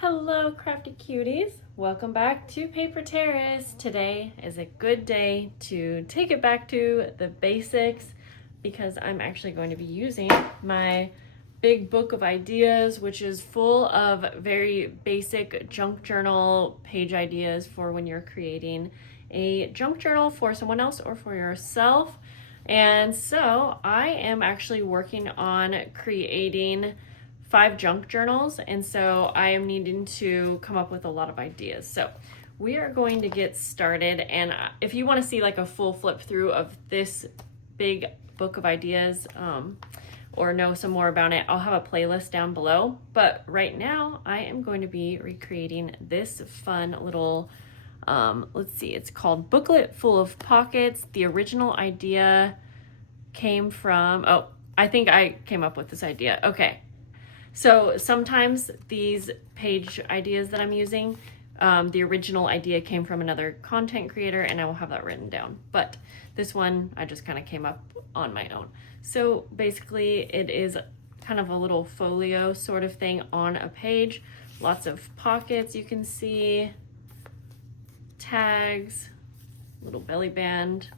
Hello, crafty cuties. Welcome back to Paper Terrace. Today is a good day to take it back to the basics because I'm actually going to be using my big book of ideas, which is full of very basic junk journal page ideas for when you're creating a junk journal for someone else or for yourself. And so I am actually working on creating 5 junk journals, and so I am needing to come up with a lot of ideas. So we are going to get started, and if you want to see like a full flip through of this big book of ideas or know some more about it, I'll have a playlist down below. But right now I am going to be recreating this fun little let's see, it's called Booklet Full of Pockets. The original idea came from, oh, I think I came up with this idea. Okay. So sometimes these page ideas that I'm using, the original idea came from another content creator, and I will have that written down. But this one, I just kind of came up on my own. So basically it is kind of a little folio sort of thing on a page. Lots of pockets you can see, tags, little belly band.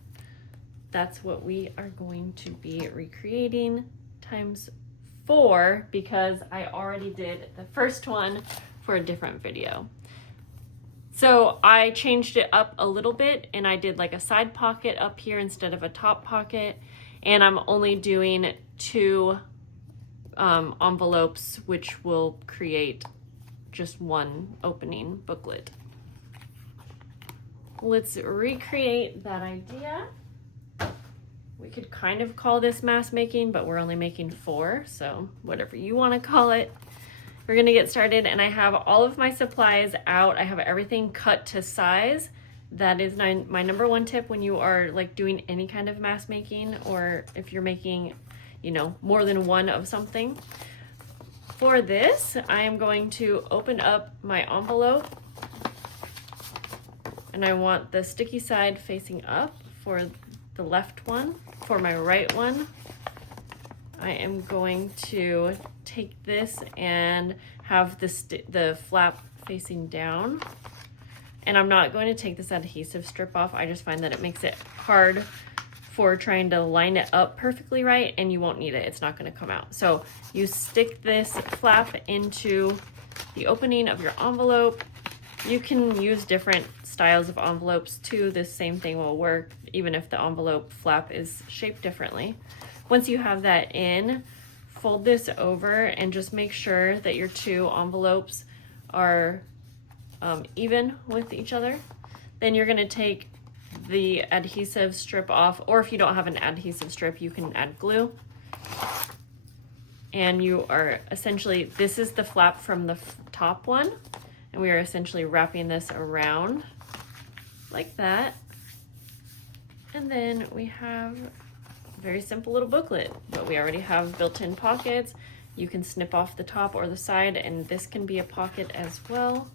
That's what we are going to be recreating times 4 because I already did the first one for a different video. So I changed it up a little bit and I did like a side pocket up here instead of a top pocket, and I'm only doing 2 envelopes, which will create just one opening booklet. Let's recreate that idea. We could kind of call this mass making, but we're only making 4, so whatever you want to call it. We're gonna get started, and I have all of my supplies out. I have everything cut to size. That is my number 1 tip when you are like doing any kind of mass making, or if you're making, you know, more than one of something. For this, I am going to open up my envelope, and I want the sticky side facing up for the left one. For my right one, I am going to take this and have the flap facing down. And I'm not going to take this adhesive strip off. I just find that it makes it hard for trying to line it up perfectly right, and you won't need it. It's not going to come out. So you stick this flap into the opening of your envelope. You can use different styles of envelopes too. This same thing will work even if the envelope flap is shaped differently. Once you have that in, fold this over and just make sure that your 2 envelopes are even with each other. Then you're going to take the adhesive strip off, or if you don't have an adhesive strip, you can add glue. And you are essentially, this is the flap from the top one, and we are essentially wrapping this around like that. And then we have a very simple little booklet, but we already have built-in pockets. You can snip off the top or the side, and this can be a pocket as well.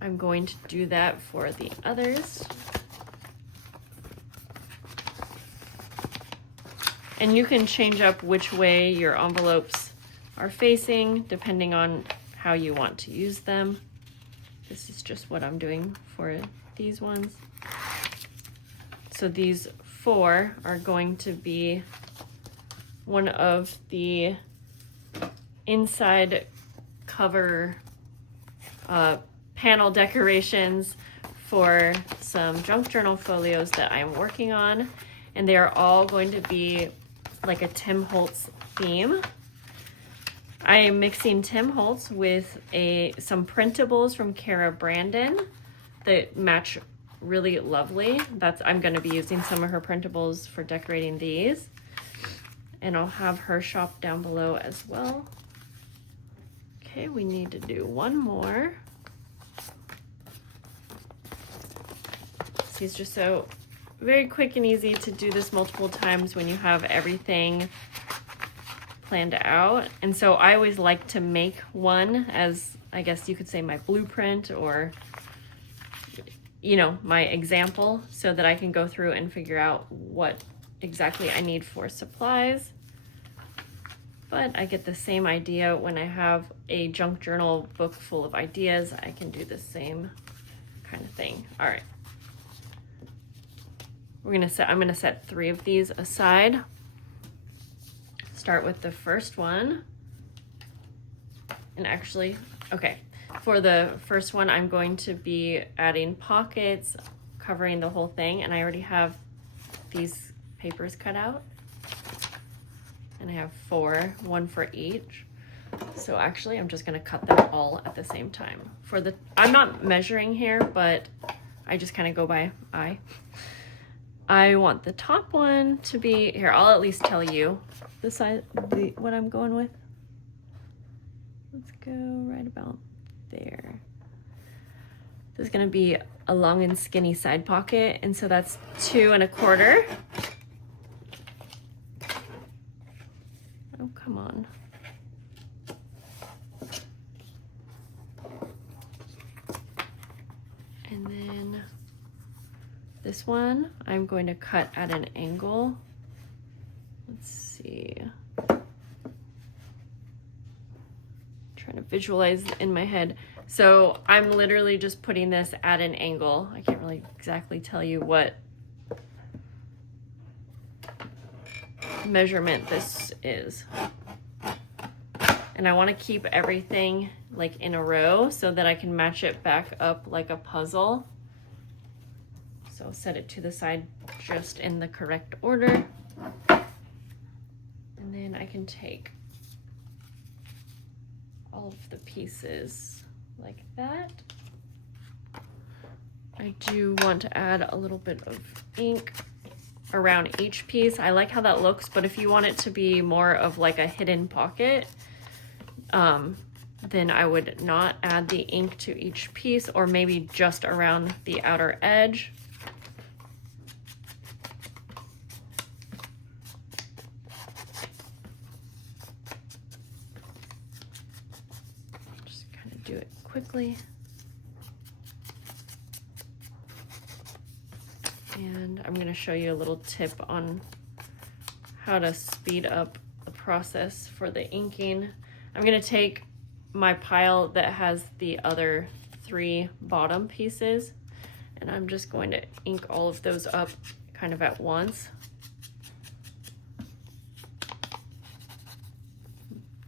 I'm going to do that for the others. And you can change up which way your envelopes are facing depending on how you want to use them. This is just what I'm doing for these ones. So these 4 are going to be one of the inside cover panel decorations for some junk journal folios that I'm working on. And they are all going to be like a Tim Holtz theme. I am mixing Tim Holtz with some printables from Cara Brandon that match really lovely. I'm going to be using some of her printables for decorating these, and I'll have her shop down below as well. Okay, we need to do one more. It's just so very quick and easy to do this multiple times when you have everything planned out. And so I always like to make one as, I guess you could say, my blueprint, or you know, my example, so that I can go through and figure out what exactly I need for supplies. but I get the same idea when I have a junk journal book full of ideas. I can do the same kind of thing. All right. I'm gonna set 3 of these aside. Start with the first one. And actually, okay, for the first one, I'm going to be adding pockets, covering the whole thing, and I already have these papers cut out. And I have 4, 1 for each. So actually, I'm just gonna cut them all at the same time. I'm not measuring here, but I just kind of go by eye. I want the top one to be, here, I'll at least tell you the size, what I'm going with. Let's go right about there. This is gonna be a long and skinny side pocket, and so that's 2 1/4. Oh, come on. And then this one, I'm going to cut at an angle. Let's see. Trying to visualize in my head. So I'm literally just putting this at an angle. I can't really exactly tell you what measurement this is. And I want to keep everything like in a row so that I can match it back up like a puzzle. So set it to the side just in the correct order. And then I can take all of the pieces like that. I do want to add a little bit of ink around each piece. I like how that looks, but if you want it to be more of like a hidden pocket, then I would not add the ink to each piece, or maybe just around the outer edge. Just kind of do it quickly. And I'm going to show you a little tip on how to speed up the process for the inking. I'm going to take my pile that has the other 3 bottom pieces, and I'm just going to ink all of those up kind of at once.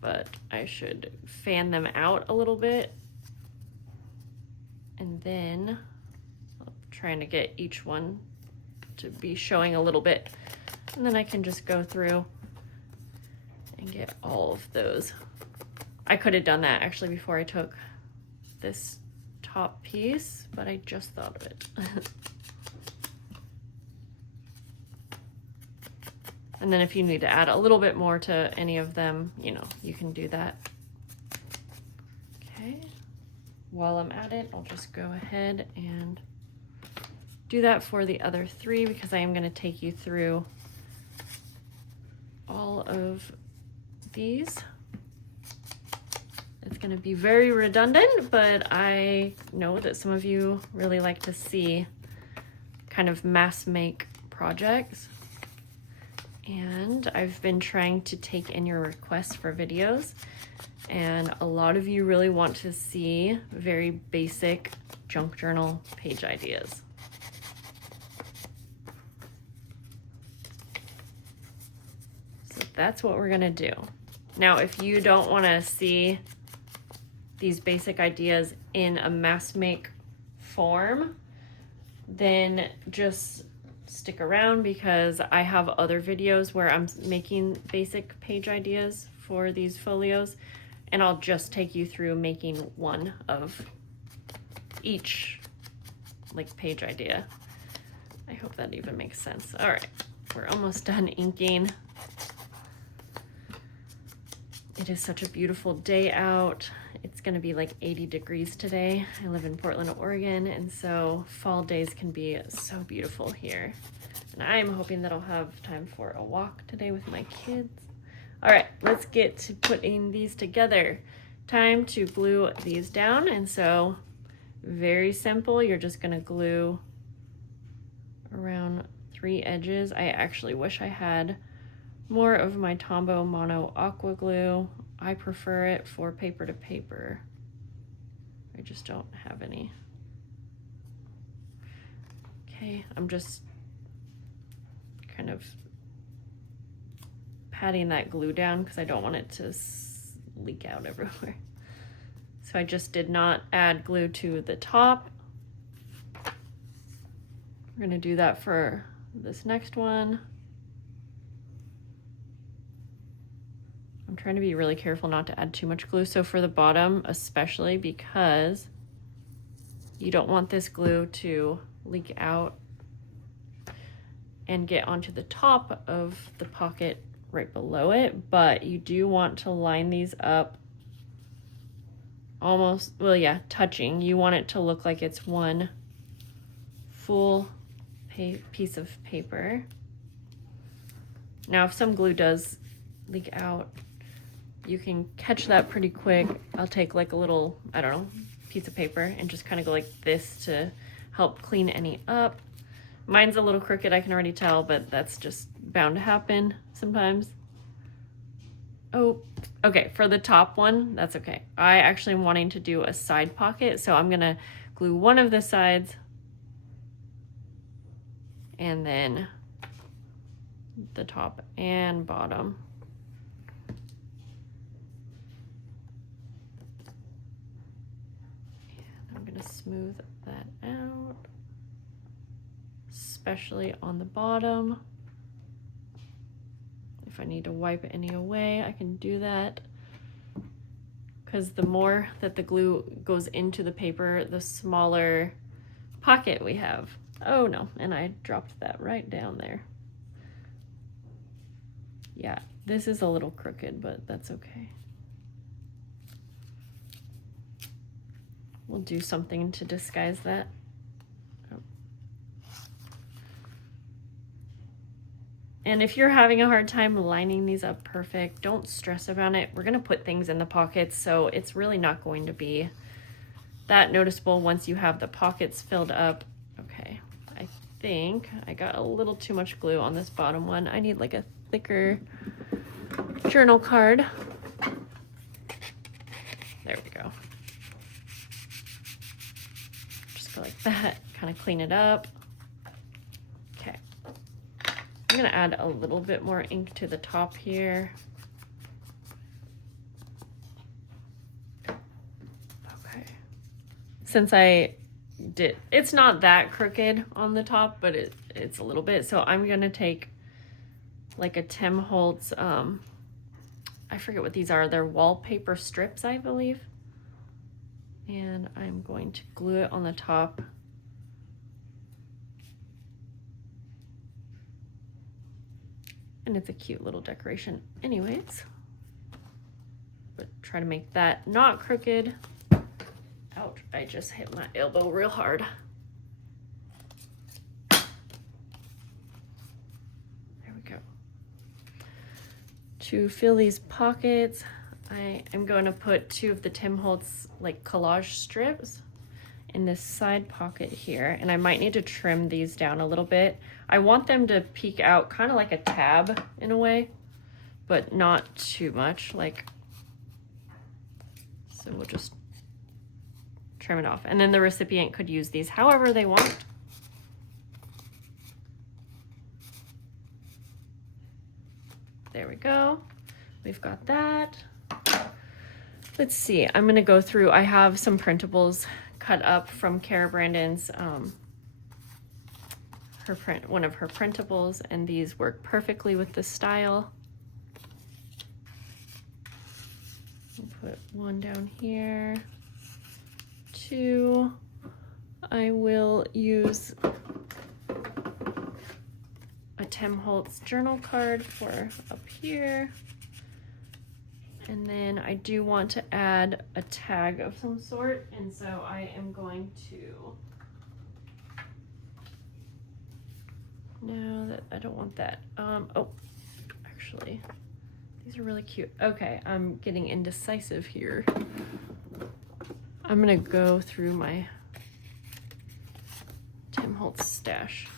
But I should fan them out a little bit. And then I'm trying to get each one to be showing a little bit. And then I can just go through and get all of those. I could have done that actually before I took this top piece, but I just thought of it. And then if you need to add a little bit more to any of them, you know, you can do that. Okay, while I'm at it, I'll just go ahead and do that for the other 3, because I am going to take you through all of these. It's going to be very redundant, but I know that some of you really like to see kind of mass make projects. And I've been trying to take in your requests for videos, and a lot of you really want to see very basic junk journal page ideas. So that's what we're gonna do. Now, if you don't wanna see these basic ideas in a mass make form, then just stick around, because I have other videos where I'm making basic page ideas for these folios, and I'll just take you through making one of each like page idea. I hope that even makes sense. All right, we're almost done inking. It is such a beautiful day out. It's gonna be like 80 degrees today. I live in Portland, Oregon, and so fall days can be so beautiful here. And I'm hoping that I'll have time for a walk today with my kids. All right, let's get to putting these together. Time to glue these down, and so very simple. You're just gonna glue around 3 edges. I actually wish I had more of my Tombow Mono Aqua Glue. I prefer it for paper to paper. I just don't have any. Okay, I'm just kind of patting that glue down because I don't want it to leak out everywhere. So I just did not add glue to the top. We're gonna do that for this next one. I'm trying to be really careful not to add too much glue. So for the bottom, especially because you don't want this glue to leak out and get onto the top of the pocket right below it, but you do want to line these up almost, well, yeah, touching. You want it to look like it's one full piece of paper. Now, if some glue does leak out, you can catch that pretty quick. I'll take like a little, I don't know, piece of paper and just kind of go like this to help clean any up. Mine's a little crooked, I can already tell, but that's just bound to happen sometimes. Oh, okay, for the top one, that's okay. I actually am wanting to do a side pocket, so I'm gonna glue one of the sides and then the top and bottom. And I'm gonna smooth that out, especially on the bottom. If I need to wipe any away, I can do that. Because the more that the glue goes into the paper, the smaller pocket we have. Oh no, and I dropped that right down there. Yeah, this is a little crooked, but that's okay. We'll do something to disguise that. And if you're having a hard time lining these up perfect, don't stress about it. We're gonna put things in the pockets, so it's really not going to be that noticeable once you have the pockets filled up. Okay, I think I got a little too much glue on this bottom one. I need like a thicker journal card. There we go. Just go like that, kind of clean it up. Okay. I'm gonna add a little bit more ink to the top here. Okay. Since I did, it's not that crooked on the top, but it's a little bit. So I'm gonna take like a Tim Holtz, I forget what these are. They're wallpaper strips, I believe. And I'm going to glue it on the top. And it's a cute little decoration anyways. But try to make that not crooked. Ouch, I just hit my elbow real hard. There we go. To fill these pockets, I am going to put 2 of the Tim Holtz like collage strips in this side pocket here, and I might need to trim these down a little bit. I want them to peek out kind of like a tab in a way, but not too much, like, so we'll just trim it off. And then the recipient could use these however they want. There we go. We've got that. Let's see, I'm gonna go through, I have some printables cut up from Cara Brandon's, one of her printables, and these work perfectly with the style. I'll put 1 down here. 2, I will use a Tim Holtz journal card for up here. And then I do want to add a tag of some sort, and so I am going to, no, that I don't want that. Oh, actually, these are really cute. Okay, I'm getting indecisive here. I'm gonna go through my Tim Holtz stash.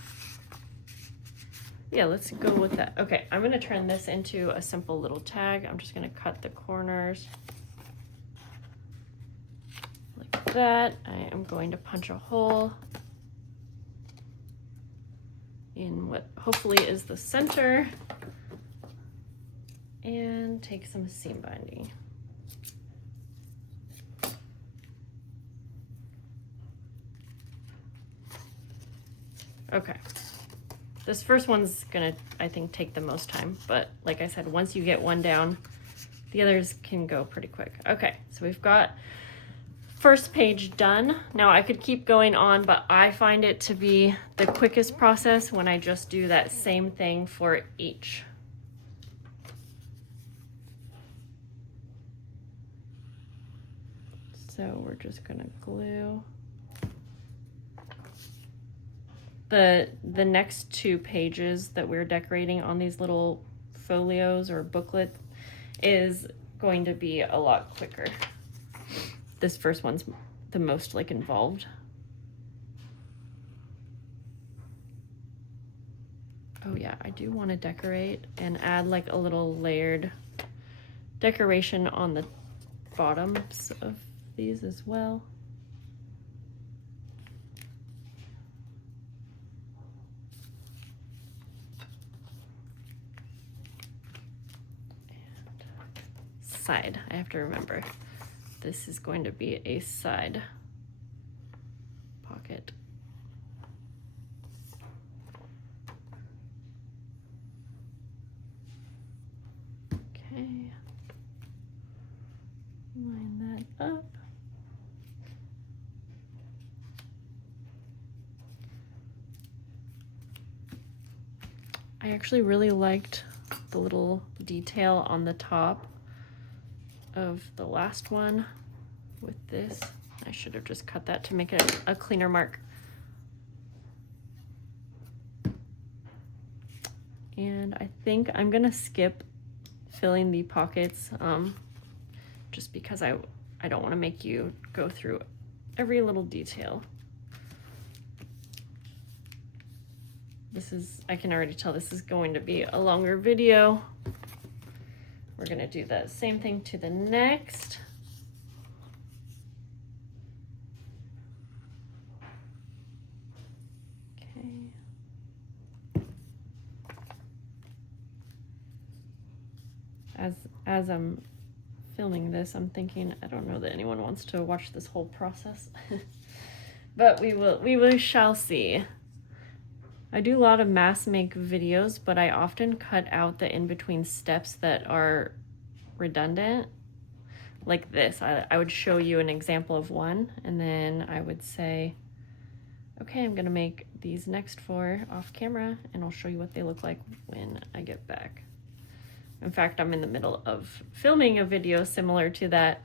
Yeah, let's go with that. Okay, I'm gonna turn this into a simple little tag. I'm just gonna cut the corners like that. I am going to punch a hole in what hopefully is the center and take some seam binding. Okay. This first one's gonna, I think, take the most time, but like I said, once you get one down, the others can go pretty quick. Okay, so we've got first page done. Now I could keep going on, but I find it to be the quickest process when I just do that same thing for each. So we're just gonna glue. The next 2 pages that we're decorating on these little folios or booklet is going to be a lot quicker. This first one's the most like involved. Oh yeah, I do want to decorate and add like a little layered decoration on the bottoms of these as well. Side, I have to remember, this is going to be a side pocket. Okay, line that up. I actually really liked the little detail on the top of the last one with this. I should have just cut that to make it a cleaner mark. And I think I'm gonna skip filling the pockets just because I don't want to make you go through every little detail. This is, I can already tell this is going to be a longer video. We're gonna do the same thing to the next. Okay. As I'm filming this, I'm thinking, I don't know that anyone wants to watch this whole process, but we shall see. I do a lot of mass make videos, but I often cut out the in-between steps that are redundant, like this. I would show you an example of one, and then I would say, okay, I'm gonna make these next 4 off camera, and I'll show you what they look like when I get back. In fact, I'm in the middle of filming a video similar to that,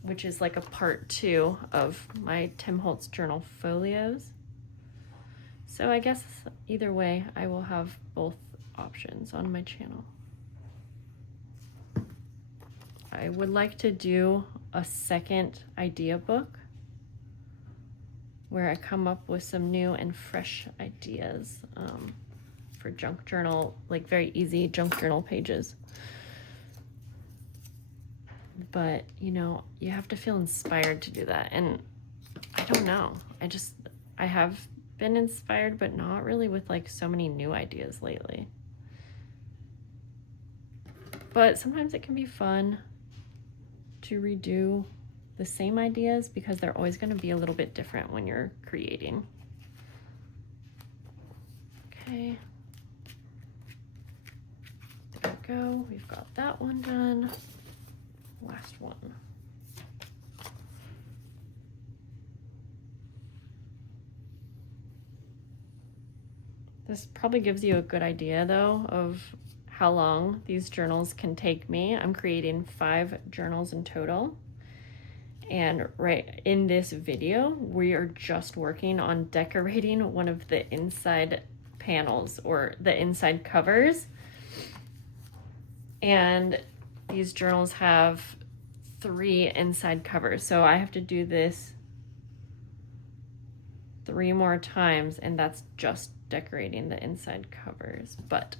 which is like a part 2 of my Tim Holtz journal folios. So I guess either way, I will have both options on my channel. I would like to do a second idea book where I come up with some new and fresh ideas for junk journal, like very easy junk journal pages. But, you know, you have to feel inspired to do that. And I don't know, I have been inspired, but not really with like so many new ideas lately. But sometimes it can be fun to redo the same ideas because they're always going to be a little bit different when you're creating. Okay. There we go. We've got that one done. Last one. This probably gives you a good idea though of how long these journals can take me. I'm creating 5 journals in total. And right in this video, we are just working on decorating one of the inside panels or the inside covers. And these journals have 3 inside covers. So I have to do this 3 more times, and that's just decorating the inside covers, but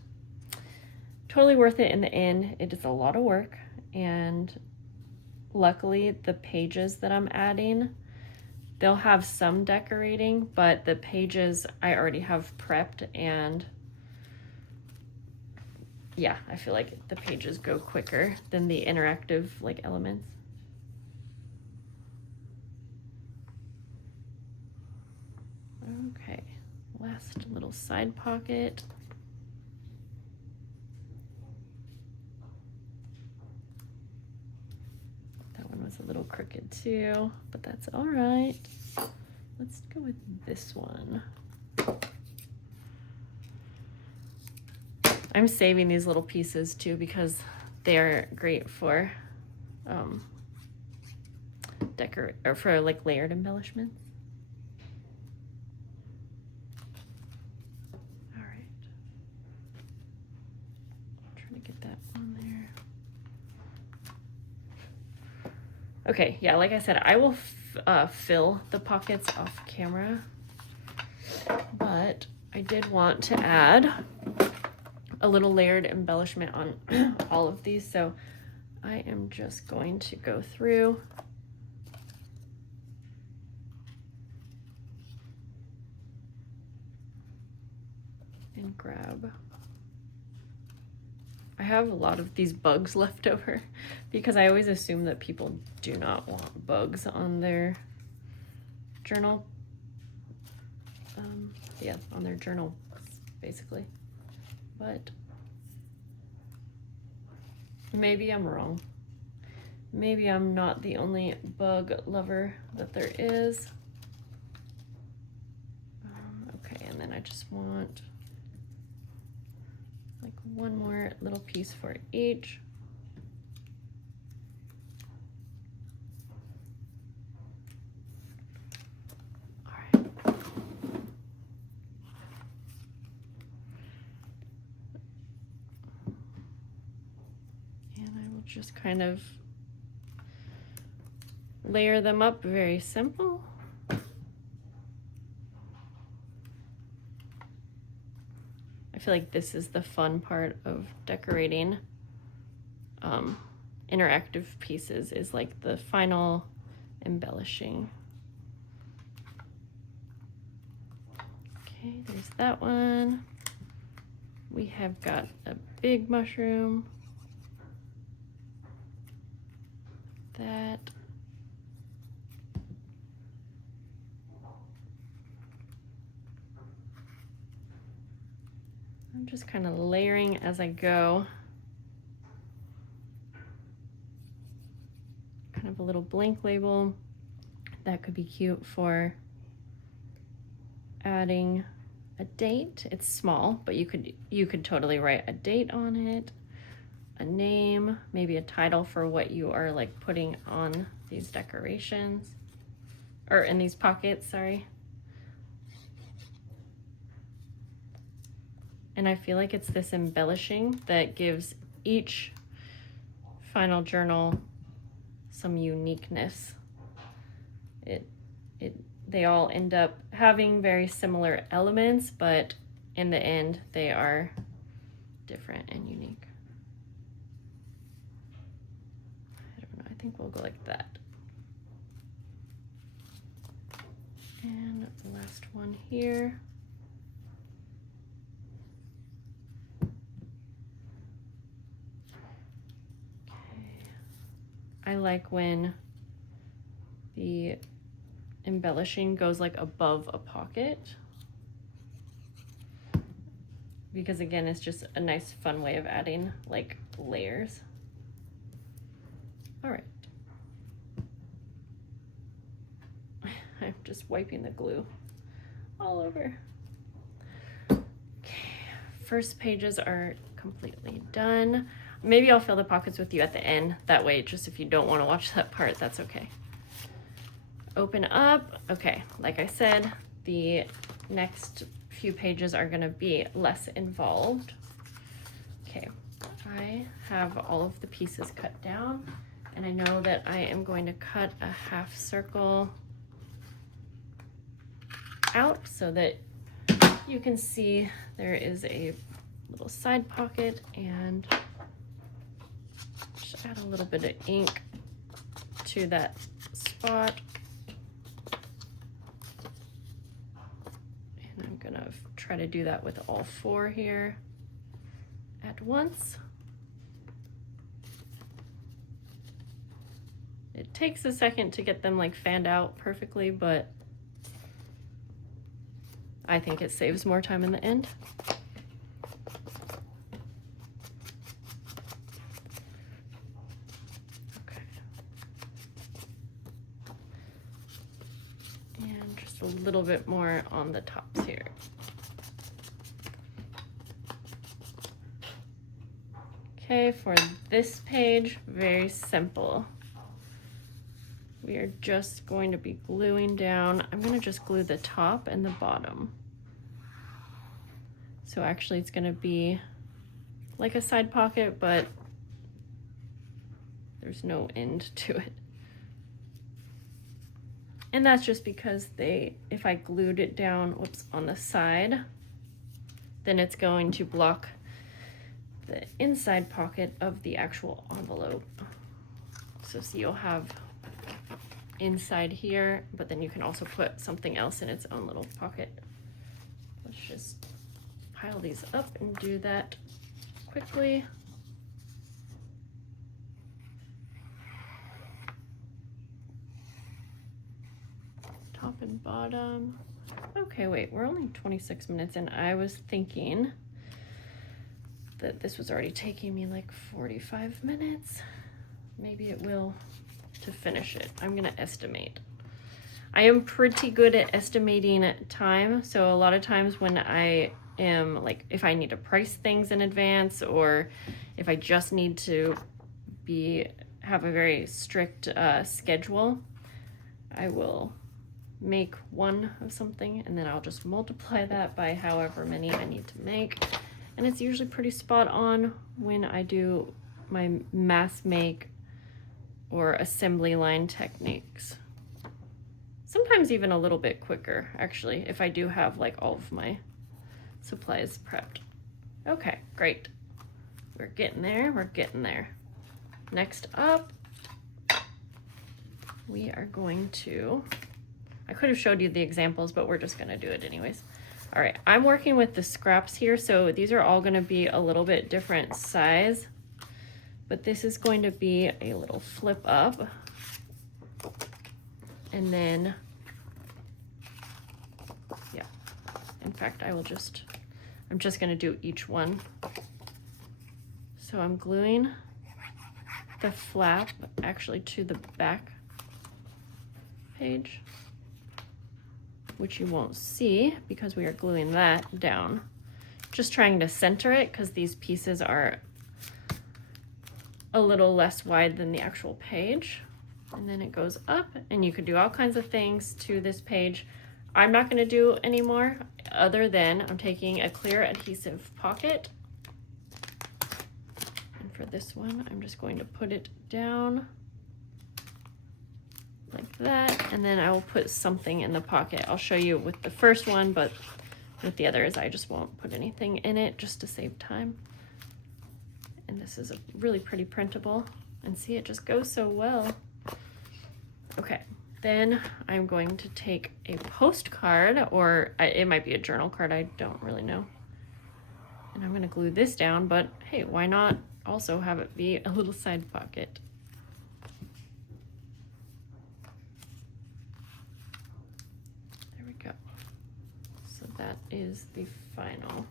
totally worth it in the end. It is a lot of work, and luckily the pages that I'm adding, they'll have some decorating, but the pages I already have prepped, and yeah, I feel like the pages go quicker than the interactive like elements. Okay, last little side pocket. That one was a little crooked too, but that's all right. Let's go with this one. I'm saving these little pieces too because they're great for for like layered embellishments. All right, I'm trying to get that on there. Okay, yeah, like I said, I will fill the pockets off camera, but I did want to add a little layered embellishment on all of these, so I am just going to go through and grab. I have a lot of these bugs left over because I always assume that people do not want bugs on their journal. Yeah, on their journal, basically. But maybe I'm wrong. Maybe I'm not the only bug lover that there is. Okay, and then I just want like one more little piece for each. All right. And I will just kind of layer them up, very simple. I feel like this is the fun part of decorating interactive pieces, is like the final embellishing. Okay, there's that one. We have got a big mushroom. That. I'm just kind of layering as I go. Kind of a little blank label. That could be cute for adding a date. It's small, but you could totally write a date on it, a name, maybe a title for what you are like putting on these decorations, or in these pockets, sorry. And I feel like it's this embellishing that gives each final journal some uniqueness. They all end up having very similar elements, but in the end, they are different and unique. I don't know, I think we'll go like that. And the last one here. I like when the embellishing goes like above a pocket, because again, it's just a nice fun way of adding like layers. All right. I'm just wiping the glue all over. Okay, first pages are completely done. Maybe I'll fill the pockets with you at the end. That way, just if you don't want to watch that part, that's okay. Open up. Okay, like I said, the next few pages are going to be less involved. Okay, I have all of the pieces cut down, and I know that I am going to cut a half circle out so that you can see there is a little side pocket, and just add a little bit of ink to that spot. And I'm gonna try to do that with all 4 here at once. It takes a second to get them like fanned out perfectly, but I think it saves more time in the end. Okay. And just a little bit more on the tops here. Okay, for this page, very simple. We are just going to be gluing down. I'm going to just glue the top and the bottom. So actually it's going to be like a side pocket, but there's no end to it. And that's just because if I glued it down, whoops, on the side, then it's going to block the inside pocket of the actual envelope. So see, you'll have inside here, but then you can also put something else in its own little pocket. Let's just pile these up and do that quickly. Top and bottom. Okay, wait, we're only 26 minutes in. I was thinking that this was already taking me like 45 minutes. Maybe it will to finish it. I'm gonna estimate. I am pretty good at estimating time, so a lot of times when I am like, if I need to price things in advance, or if I just need to have a very strict schedule, I will make one of something and then I'll just multiply that by however many I need to make, and it's usually pretty spot on when I do my mass make or assembly line techniques. Sometimes even a little bit quicker, actually, if I do have like all of my supplies prepped. Okay, great. We're getting there, we're getting there. Next up, we are going to, I could have showed you the examples, but we're just gonna do it anyways. All right, I'm working with the scraps here, so these are all gonna be a little bit different size. But this is going to be a little flip up, and then, yeah, in fact, I'm just going to do each one. So I'm gluing the flap actually to the back page, which you won't see because we are gluing that down. Just trying to center it because these pieces are a little less wide than the actual page. And then it goes up, and you could do all kinds of things to this page. I'm not going to do anymore other than I'm taking a clear adhesive pocket. And for this one, I'm just going to put it down like that, and then I will put something in the pocket. I'll show you with the first one, but with the others, I just won't put anything in it just to save time. And this is a really pretty printable, and see, it just goes so well. Okay, then I'm going to take a postcard, or it might be a journal card, I don't really know. And I'm going to glue this down, but hey, why not also have it be a little side pocket? There we go. So that is the final.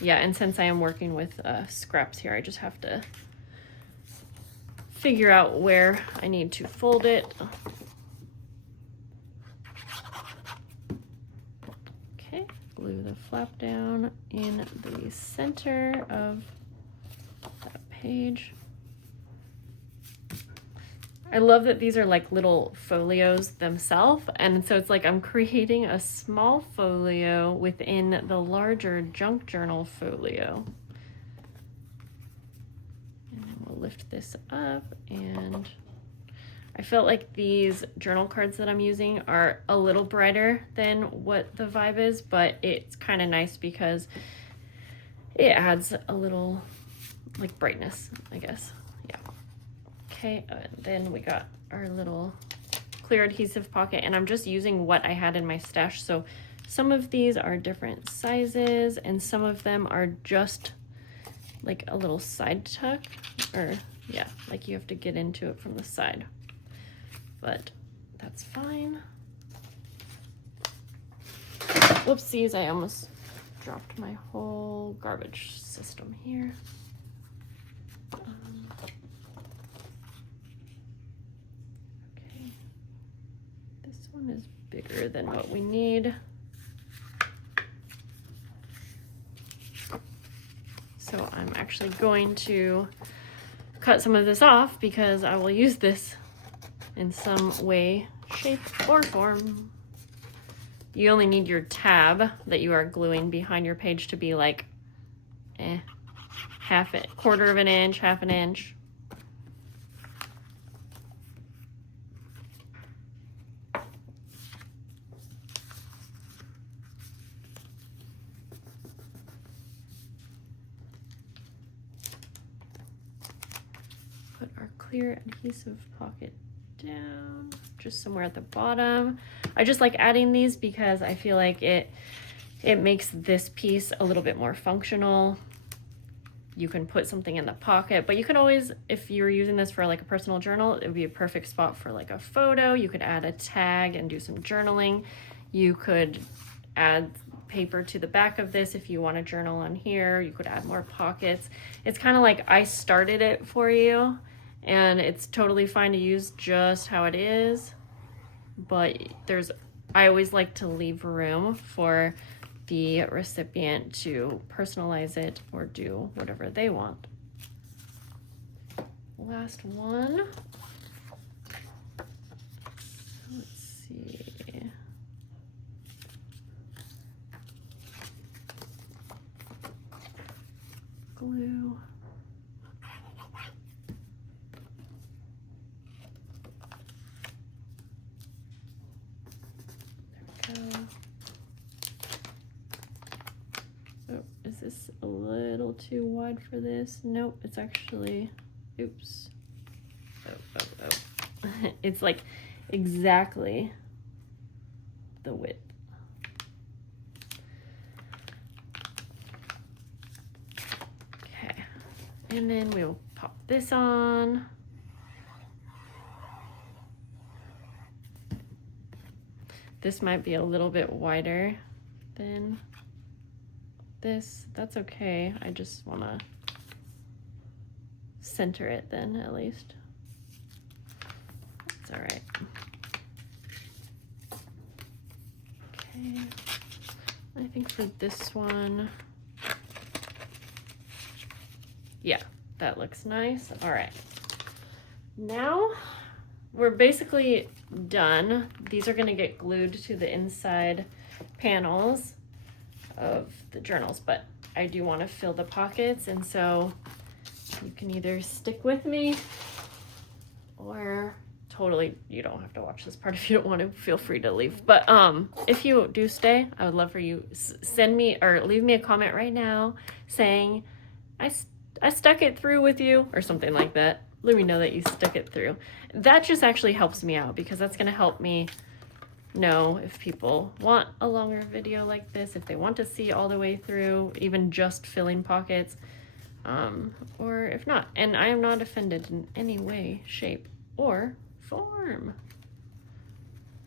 Yeah, and since I am working with scraps here, I just have to figure out where I need to fold it. Okay, glue the flap down in the center of that page. I love that these are like little folios themselves, and so it's like I'm creating a small folio within the larger junk journal folio. And then we'll lift this up, and I felt like these journal cards that I'm using are a little brighter than what the vibe is, but it's kind of nice because it adds a little like brightness, I guess. Yeah. Okay, then we got our little clear adhesive pocket, and I'm just using what I had in my stash. So some of these are different sizes and some of them are just like a little side tuck, or yeah, like you have to get into it from the side, but that's fine. Whoopsies, I almost dropped my whole garbage system here. Okay, this one is bigger than what we need. So I'm actually going to cut some of this off because I will use this in some way, shape, or form. You only need your tab that you are gluing behind your page to be like quarter of an inch, half an inch. Put our clear adhesive pocket down just somewhere at the bottom. I just like adding these because I feel like it makes this piece a little bit more functional. You can put something in the pocket, but you can always, if you're using this for like a personal journal, it would be a perfect spot for like a photo. You could add a tag and do some journaling. You could add paper to the back of this if you want to journal on here. You could add more pockets. It's kind of like I started it for you, and it's totally fine to use just how it is, but I always like to leave room for the recipient to personalize it or do whatever they want. Last one. Let's see. Glue. There we go. Oh, is this a little too wide for this? Nope, it's actually, oops. Oh. It's like exactly the width. Okay, and then we'll pop this on. This might be a little bit wider than this. That's okay. I just want to center it then, at least. It's all right. Okay. I think for this one, yeah, that looks nice. All right. Now we're basically done. These are going to get glued to the inside panels of the journals, but I do want to fill the pockets, and so you can either stick with me or totally you don't have to watch this part if you don't want to. Feel free to leave, but if you do stay, I would love for you send me or leave me a comment right now saying I stuck it through with you or something like that. Let me know that you stuck it through. That just actually helps me out because that's going to help me know if people want a longer video like this, if they want to see all the way through, even just filling pockets, or if not. And I am not offended in any way, shape, or form.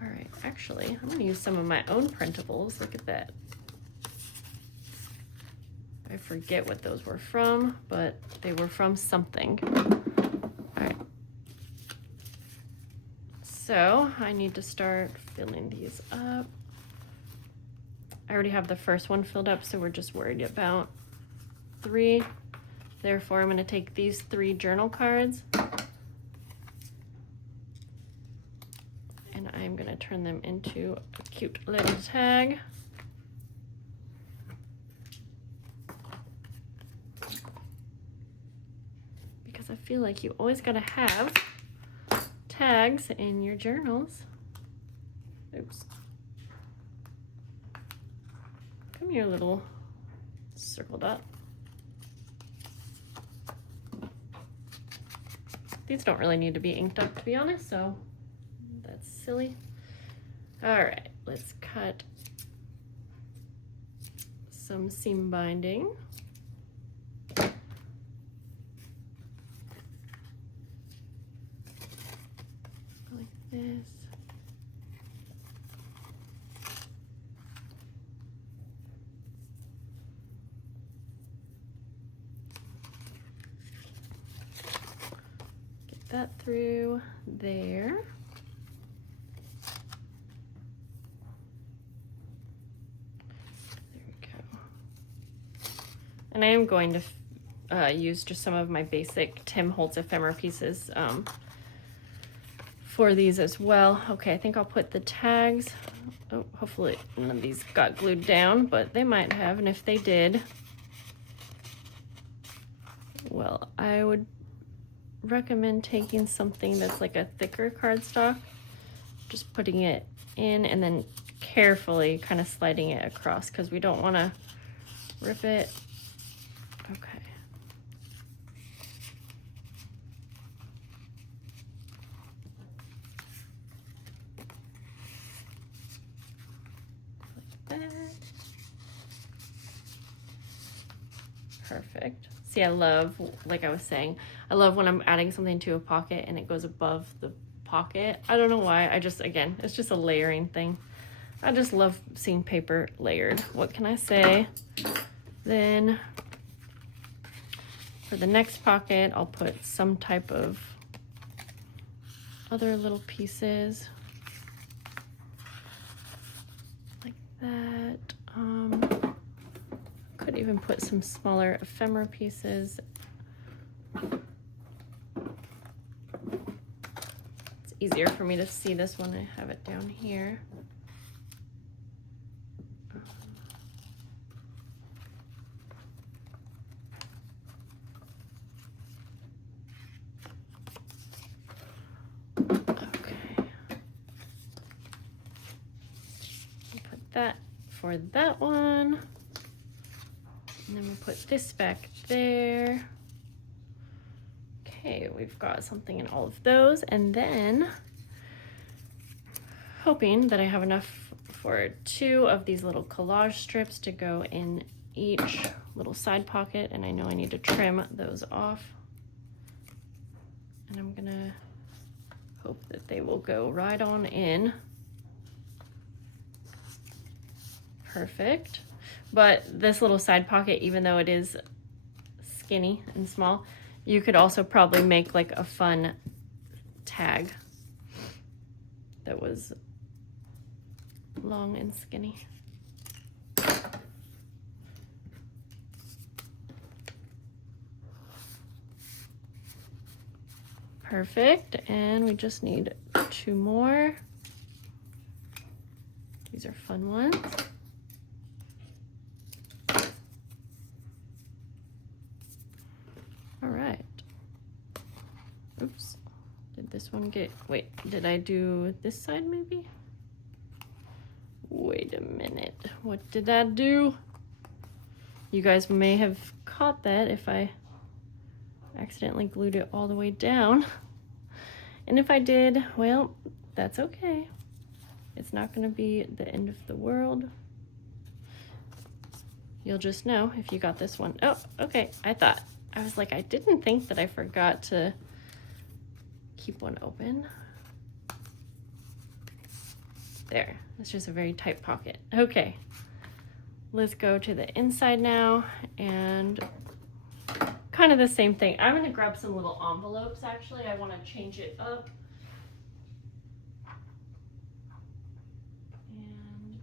All right, actually, I'm gonna use some of my own printables. Look at that. I forget what those were from, but they were from something. All right. So I need to start filling these up. I already have the first one filled up, so we're just worried about 3. Therefore, I'm going to take these 3 journal cards and I'm going to turn them into a cute little tag. Because I feel like you always got to have tags in your journals. Oops. Come here, little circle dot. These don't really need to be inked up, to be honest, so that's silly. All right, let's cut some seam binding. Like this. Get that through there. And I am going to use just some of my basic Tim Holtz ephemera pieces for these as well. Okay, I think I'll put the tags. Oh, hopefully none of these got glued down, but they might have. And if they did, well, I would recommend taking something that's like a thicker cardstock, just putting it in and then carefully kind of sliding it across because we don't want to rip it. Okay. Like that. Perfect. See, I love, like I was saying, I love when I'm adding something to a pocket and it goes above the pocket. I don't know why. I just, again, it's just a layering thing. I just love seeing paper layered. What can I say? Then for the next pocket, I'll put some type of other little pieces like that. Could even put some smaller ephemera pieces. It's easier for me to see this when I have it down here. That for that one, and then we'll put this back there. Okay, we've got something in all of those, and then hoping that I have enough for 2 of these little collage strips to go in each little side pocket, and I know I need to trim those off, and I'm gonna hope that they will go right on in. Perfect. But this little side pocket, even though it is skinny and small, you could also probably make like a fun tag that was long and skinny. Perfect. And we just need 2 more. These are fun ones. All right. Oops. Did this one get, wait, did I do this side maybe? Wait a minute. What did that do? You guys may have caught that if I accidentally glued it all the way down. And if I did, well, that's okay. It's not going to be the end of the world. You'll just know if you got this one. Oh, okay. I was like, I didn't think that I forgot to keep one open. There, it's just a very tight pocket. Okay, let's go to the inside now, and kind of the same thing. I'm gonna grab some little envelopes, actually. I wanna change it up. And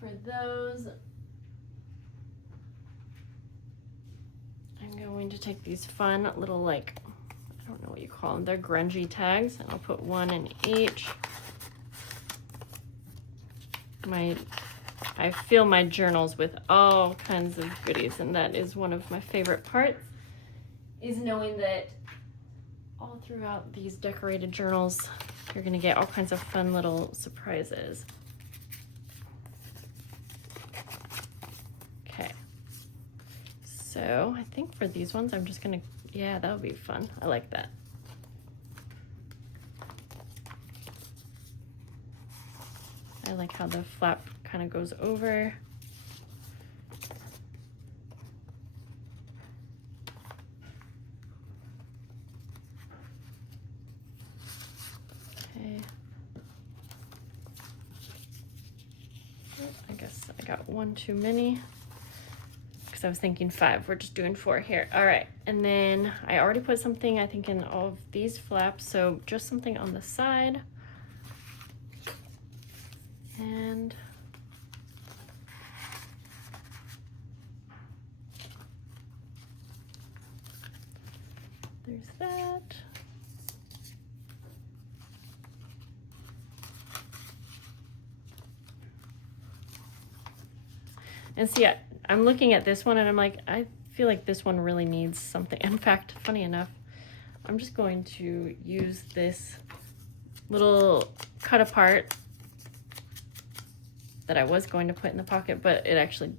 for those, I'm going to take these fun little, like, I don't know what you call them, they're grungy tags, and I'll put one in each. My I fill my journals with all kinds of goodies, and that is one of my favorite parts, is knowing that all throughout these decorated journals, you're gonna get all kinds of fun little surprises. Okay, so I think for these ones, I'm just gonna, yeah, that would be fun. I like that. I like how the flap kind of goes over. Okay. I guess I got one too many because I was thinking 5. We're just doing 4 here. All right, and then I already put something, I think, in all of these flaps, so just something on the side. And there's that. And see, I'm looking at this one and I'm like, I feel like this one really needs something. In fact, funny enough, I'm just going to use this little cut apart that I was going to put in the pocket, but it actually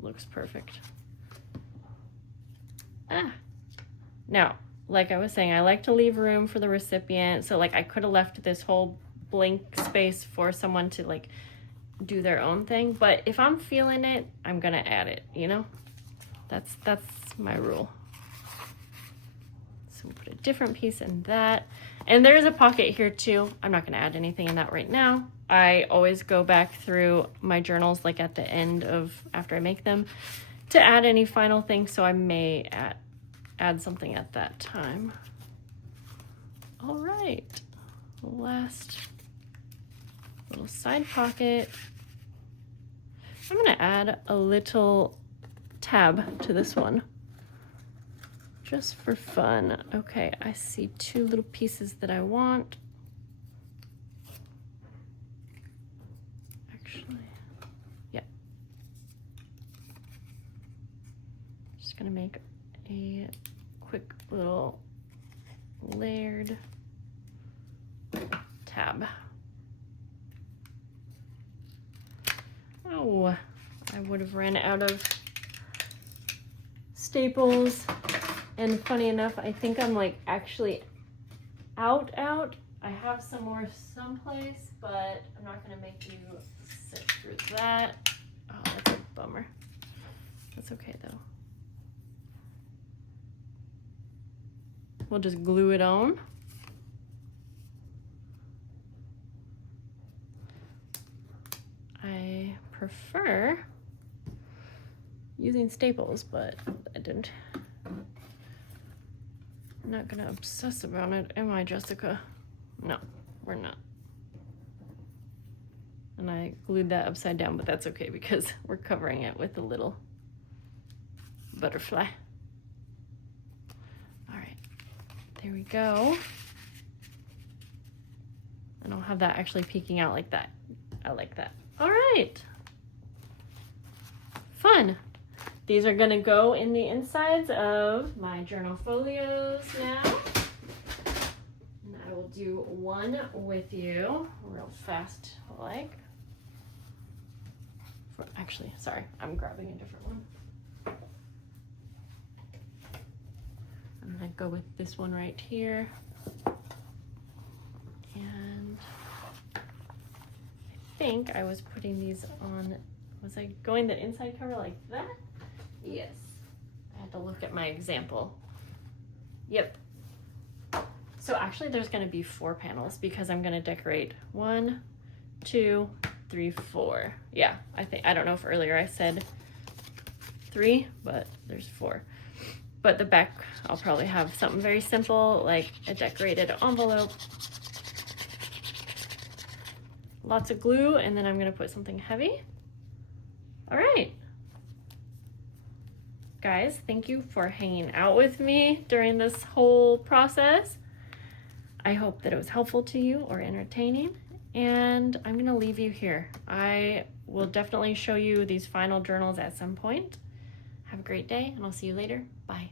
looks perfect. Now, like I was saying, I like to leave room for the recipient. So like I could have left this whole blank space for someone to like do their own thing, but if I'm feeling it, I'm gonna add it, you know? That's my rule. So we'll put a different piece in that. And there's a pocket here too. I'm not gonna add anything in that right now. I always go back through my journals like at the end of, after I make them, to add any final things, so I may add something at that time. All right, last little side pocket. I'm gonna add a little tab to this one, just for fun. Okay, I see 2 little pieces that I want. Actually, yeah. Just gonna make a quick little layered tab. Oh, I would have ran out of staples. And funny enough, I think I'm like actually out. I have some more someplace, but I'm not gonna make you sit through that. Oh, that's a bummer. That's okay though. We'll just glue it on. I prefer using staples, but I didn't. I'm not gonna obsess about it, am I, Jessica? No, we're not. And I glued that upside down, but that's okay because we're covering it with a little butterfly. All right, there we go. And I'll have that actually peeking out like that. I like that. All right, fun. These are gonna go in the insides of my journal folios now. And I will do one with you real fast, like. Actually, sorry, I'm grabbing a different one. I'm gonna go with this one right here. And I think I was putting these on, was I going the inside cover like that? Yes. I had to look at my example. Yep. So actually there's gonna be 4 panels because I'm gonna decorate 1, 2, 3, 4. Yeah, I don't know if earlier I said 3, but there's 4. But the back, I'll probably have something very simple, like a decorated envelope, lots of glue, and then I'm gonna put something heavy. All right. Guys, thank you for hanging out with me during this whole process. I hope that it was helpful to you or entertaining, And I'm gonna leave you here. I will definitely show you these final journals at some point. Have a great day, and I'll see you later. Bye.